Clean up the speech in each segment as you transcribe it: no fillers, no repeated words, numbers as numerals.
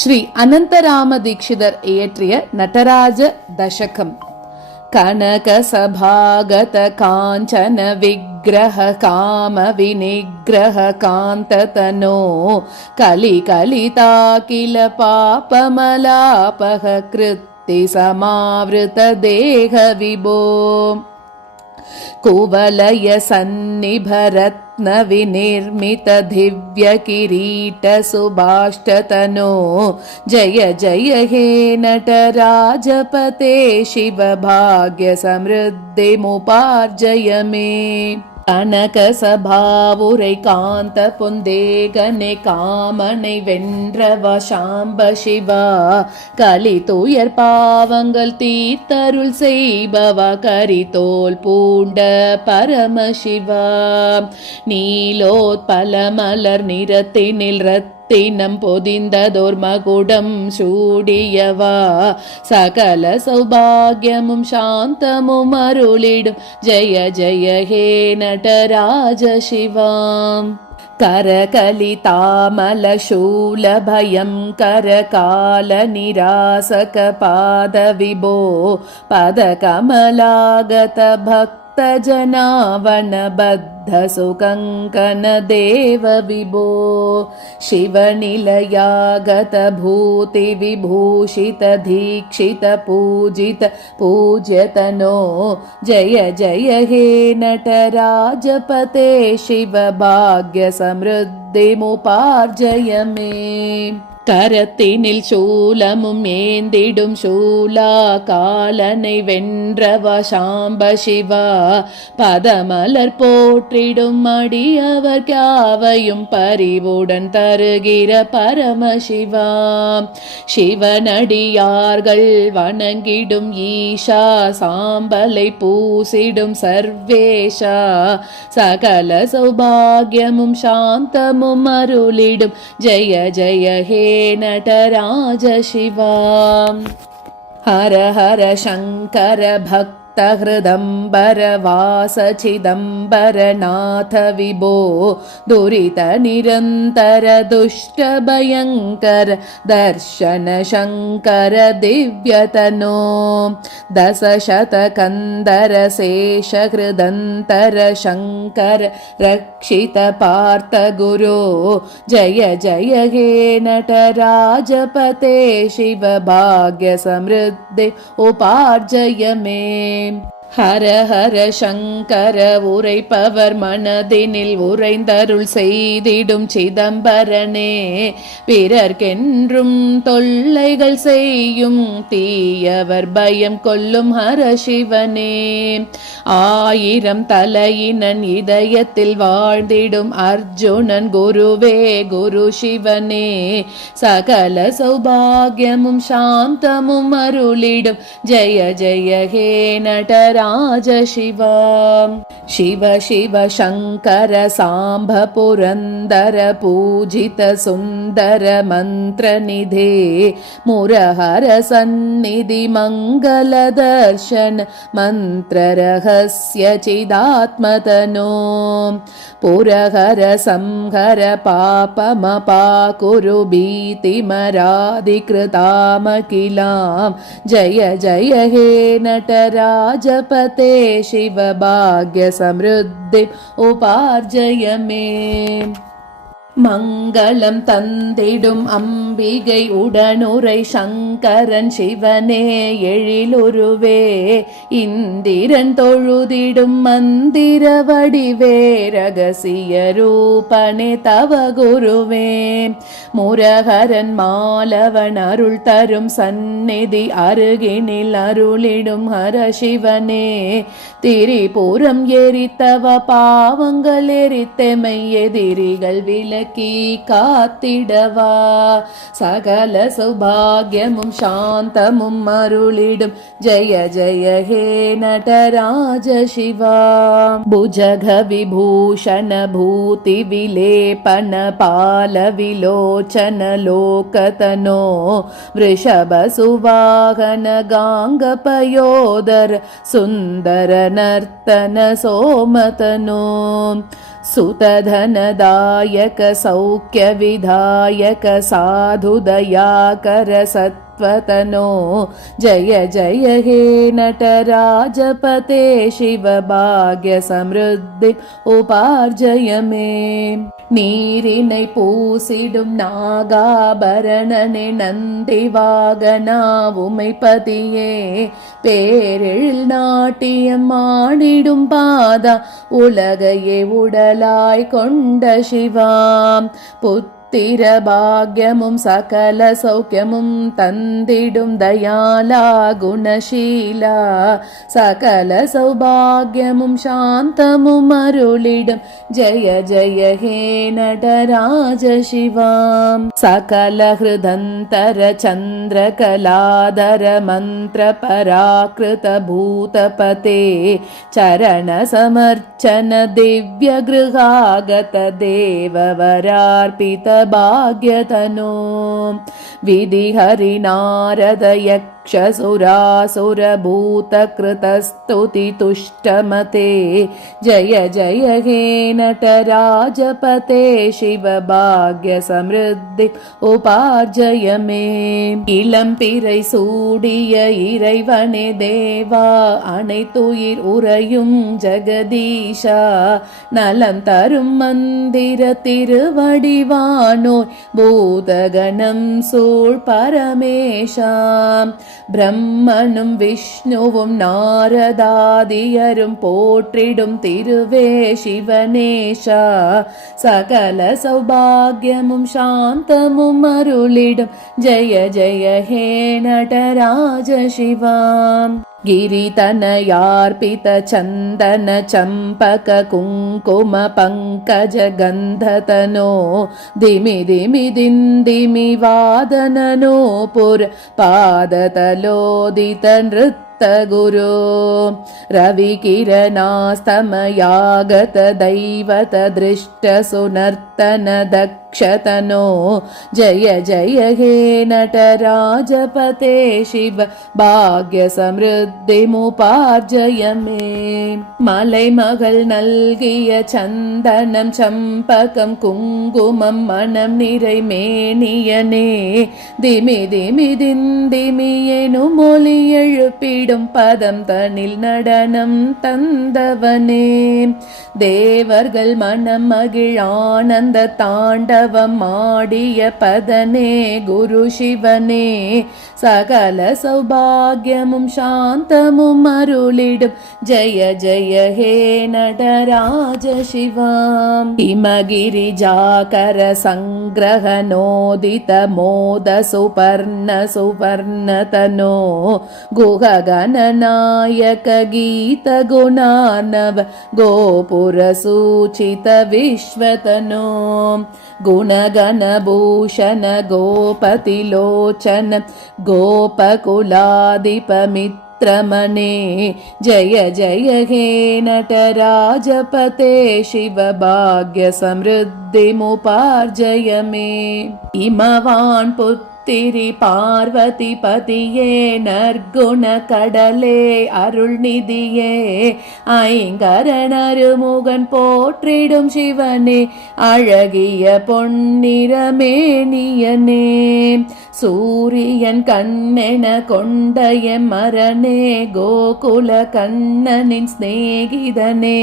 ஸ்ரீ அனந்தராம தீட்சிதர் இயற்றிய நடராஜ தசகம். கனக சபாகத காஞ்சன விக்கிரஹ காம விநிகிரஹ காந்ததனோ கலி கலிதாகில பாபமலாபஹ கிருத்தி சமாவிருத தேக விபோ कुवलय सन्निभरत्न विनिर्मित दिव्य किरीट सुभाष्टतनो जय जय हे नटराजपते शिव भाग्य समृद्धिमुपार्जय मे. கனக சபாவுரை காந்த பொந்தேகனை காமனை வென்றவா சாம்ப சிவா கலி துயர் பாவங்கள் தீர்த்தருள் செய்பவா கரிதோல் பூண்ட பரமசிவா நீலோத்பல மலர் நிறத்தினில் தினம் பொதிந்ததோர் மகுடம் சூடியவா சகல சௌபாகியமும் சாந்தமும் அருளிடும் ஜெய ஜெய ஹே நடராஜ சிவாம். करकलि तामल शूल भयं करकाल निरासक पाद विभो पद कमलागत भक्त जनावन बद्ध सुकंकन देव विभो शिवनिलयागत भूति विभूषित दीक्षित पूजित पूज्यतनो जय जय हे नटराजपते शिव भाग्य समृद्धिमुपार्जय मे. கரத்தினில் சூலமும் ஏந்திடும் சூலா காலனை வென்றவா சாம்ப சிவா பதமலர் போற்றிடும் அடியவர் காவையும் பரிவுடன் தருகிற பரமசிவா சிவனடியார்கள் வணங்கிடும் ஈஷா சாம்பலை பூசிடும் சர்வேஷா சகல சௌபாகியமும் சாந்தமும் அருளிடும் ஜெய ஜெய ஹே नटराज शिवा. हर हर शंकर भक्त हृदंबर वास चिदंबर नाथ विभो दुरित निरंतर दुष्ट भयंकर दर्शन शंकर दिव्यतनो दश शतकंदर शेष हृदंतर शंकर रक्षित पार्थ गुरो जय जय हे नटराजपते शिव भाग्य समृद्धि उपार्जय मे. ஹர ஹர சங்கர உரைப்பவர் மனதினில் உறைந்தருள் செய்திடும் சிதம்பரனே பிறர்க்கென்றும் தொல்லைகள் செய்யும் தீயவர் பயம் கொல்லும் ஹர சிவனே ஆயிரம் தலையினன் இதயத்தில் வாழ்ந்திடும் அர்ஜுனன் குருவே குரு சிவனே சகல சௌபாகியமும் சாந்தமும் அருளிடும் ஜெய ஜெய ஹே நடராஜ राज शिवा. शिव शिव शंकर सांब पुरंदर पूजित सुंदर मंत्र निधे मुरहर सन्निधि मंगल दर्शन मंत्र रहस्य चिदात्मतनो पुरहर संहर पापमपाकुरु भीतिमराधिकृतामखिलां जय जय हे नटराज पते शिव भाग्य समृद्धि उपार्जय मे. மங்களம் தந்திடும் அம்பிகை உடனுரை சங்கரன் சிவனே எழிலுருவே இந்திரன் தொழுதிடும் மந்திர வடிவே ரகசிய ரூபனே தவ குருவே முரஹரன் மாலவன் அருள் தரும் சந்நிதி அருகினில் அருளிடும் ஹர சிவனே திரிபுரம் எரித்தவ பாவங்கள் எரித்தெமை எதிரிகள் விலக்கி காத்திடவா சகல சௌபாகியமும் சாந்தமும் அருளிடும் ஜெய ஜெய ஹே நடராஜ சிவா. புஜக விபூஷண பூதி விலேபன பால விலோச்சன லோகதனோ वृषभ सुवाहन गांग पयोदर सुंदर नर्तन सोमतनो सुतधनदायक सौख्यविधायक साधुदयाकर सत्त्वतनो जय जय हे नटराजपते शिव भाग्य समृद्धि उपार्जय मे நீரினை பூசிடும் நாகாபரணனே நந்தி வாகனா உமைபதியே பேரெழில் நாட்டியம் ஆடிடும் பாதா உலகையே உடலாய் கொண்ட சிவாம் புத்திர பாக்யமும் சகல சௌக்கியமும் தந்திடும் தயாலா குணசீலா சகல சௌபாகியமும் சாந்தமும் அருளிடும் ஜய ஜய ஹே நடராஜ சிவாம் சகல ஹிருதந்தர சந்திர கலாதர மந்திர பராக்கிருத பூதபதே சரண சமர்ச்சன திவ்ய கிருஹாகத தேவவரார்பித भाग्यतनो विधि हरि नारद यक्षसुरासुरभूतकृतस्तुति तुष्टमते जय जय हे नटराजपते शिव भाग्य समृद्धि उपार्जय मे இளம்பிறை சூடிய இறைவனே தேவா அனைத்துயிர் உறையும் ஜெகதீஷா நலம் தரும் மந்திர திருவடிவானோய் பூதகணம் சூழ் பரமேஷாம் பிரம்மனும் விஷ்ணுவும் நாரதாதியரும் போற்றிடும் திருவே சிவனேஷா சகல சௌபாகியமும் சாந்தமும் அருளிடும் ஜய ஜய ஹே நடராஜ சிவாம் गिरितनयार्पित चन्दन चम्पक कुङ्कुम पङ्कज गन्धतनो दिमि दिमि दिन्दिमि वादननो पुर पादतलोदित नृत्य गुरो रविकिरणास्तमयागत दैवत दृष्ट सुनर्तन दक्षतनो जय जय हे नटराजपते शिव भाग्य समृद्धिमुपार्जय मे மலைமகள் நல்கிய சந்தனம் சம்பகம் குங்குமம் மனம் நிறை மேனியனே திமி திமி திந்திமி எனும் மொழி எழுப்பிடும் பதம் தனில் நடனம் தந்தவனே தேவர்கள் மனம் மகிழ் ஆனந்த தாண்டவம் ஆடிய பதனே குரு சிவனே சகல சௌபாகியமும் சாந்தமும் அருளிடும் ஜய ஜய ஹே நடராஜ சிவாம் ஹிமகிரிஜாகர சங்கிரகணோதித மோத சுபர்ண சுவர்ணதனோ குஹகணநாயக கீத குணார்ணவ கோபுர சூச்சித விஸ்வதனோ गुणगणभूषण गोपतिलोचन गोपकुलाधिपमित्रमने जय जय हे नटराजपते शिव भाग्य समृद्धिमुपार्जय मे इमवान् पुत्तिरि பார்வதி பதியே நற்குண கடலே அருள் நிதியே ஐங்கரனருமுகன் போற்றிடும் சிவனே அழகிய பொன்னிறமேனியனே சூரியன் கண்ணென கொண்ட எம்மரனே கோகுல கண்ணனின் சிநேகிதனே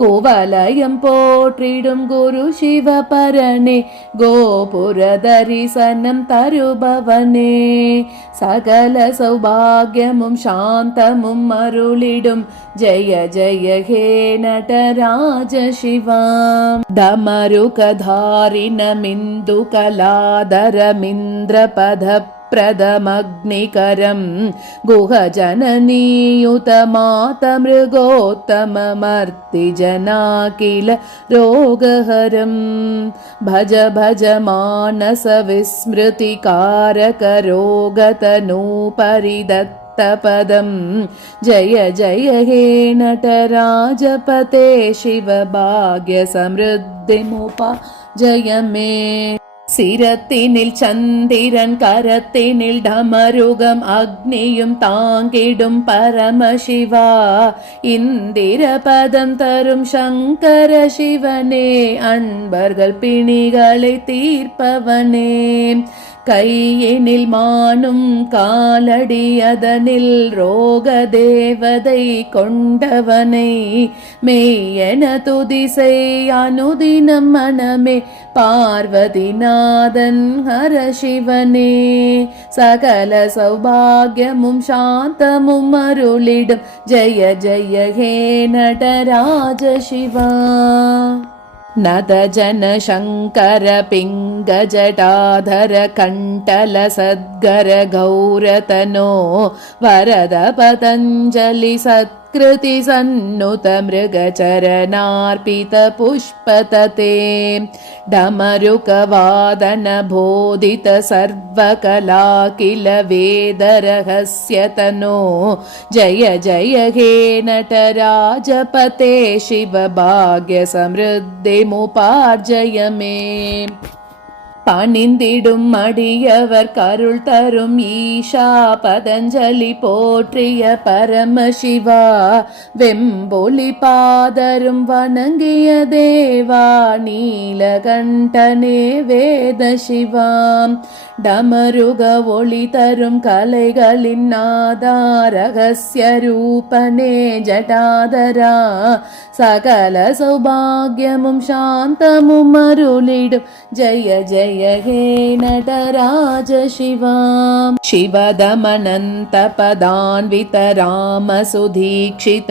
குவலயம் போற்றிடும் குரு சிவபரனே கோபுர தரிசனம் தருபவனே சகல சௌபாகியமும் சாந்தமும் அருளிடும் ஜய ஜய ஹே நடராஜ சிவாம் டமருகதாரிணமிந்து கலாதரமிந்திரபத प्रदमग्निकरं गुहजननीयुतमातमृगोत्तममर्तिजनाकिल रोगहरं भज भज मानस विस्मृतिकारकरोगतनूपरिदत्तपदं जय जय हे नटराजपते शिव भाग्य समृद्धिमुपार्जय मे சிரத்தினில் சந்திரன் கரத்தினில் டமருகம் அக்னியும் தாங்கிடும் பரமசிவா இந்திரபதம் தரும் சங்கர சிவனே அன்பர்கள் பிணிகளை தீர்ப்பவனே கையினில் மானும் காலடி அதனில் ரோக தேவதை கொண்டவனை மெய்யென துதிசை அனுதினம் மனமே பார்வதிநாதன் ஹரசிவனே சகல சௌபாகியமும் சாந்தமும் அருளிடும் ஜெய ஜெய ஹே நடராஜ சிவா நத ஜன சங்கர பிங்க ஜடாதர கண்டல சத்கர கௌரதனோ வரத பதஞ்சலி சத்கிருதி சன்னுத மிருகச்சரணார்பித புஷ்பததே डमरुकवादन बोधित सर्वकला किल वेदरहस्यतनो जय जय हे नटराजपते शिव भाग्य समृद्धिमुपार्जय मे பணிந்திடும் அடியவர் கருள் தரும் ஈஷா பதஞ்சலி போற்றிய பரமசிவா வெம்பொலி பாதரும் வணங்கிய தேவா நீலகண்டனே வேத சிவாம் டமருக ஒளி தரும் கலைகளின் நாதா ரகசிய ரூபனே ஜடாதரா சகல சௌபாகியமும் சாந்தமும் அருளிடும் ஜெய ஜெய हे नटराज शिवाम् शिवदमनन्त पदान्वित रामसुधीक्षित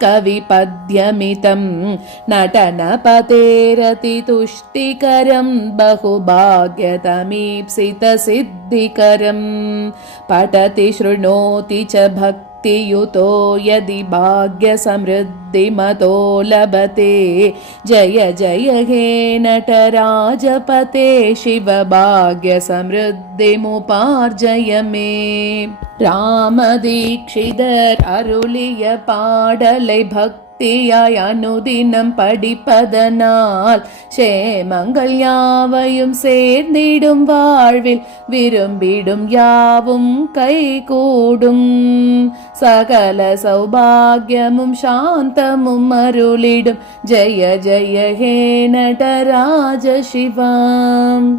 कविपद्यमितं नटनपतेरतितुष्टिकरं बहुभाग्यतमीप्सितसिद्धिकरं पठति शृणोति च भक्तियुतो यदि भाग्यसमृद्धिमतो लभते जय जय हे नटराजपते शिव भाग्यसमृद्धिमुपार्जय मे ராமதீக்ஷிதர் அருளிய பாடலை பக்தியாய் அனுதினம் படிப்பதனால் சேமங்கள் யாவையும் சேர்ந்திடும் வாழ்வில் விரும்பிடும் யாவும் கைகூடும் சகல சௌபாகியமும் சாந்தமும் அருளிடும் ஜெய ஜெய ஹே நடராஜ சிவாம்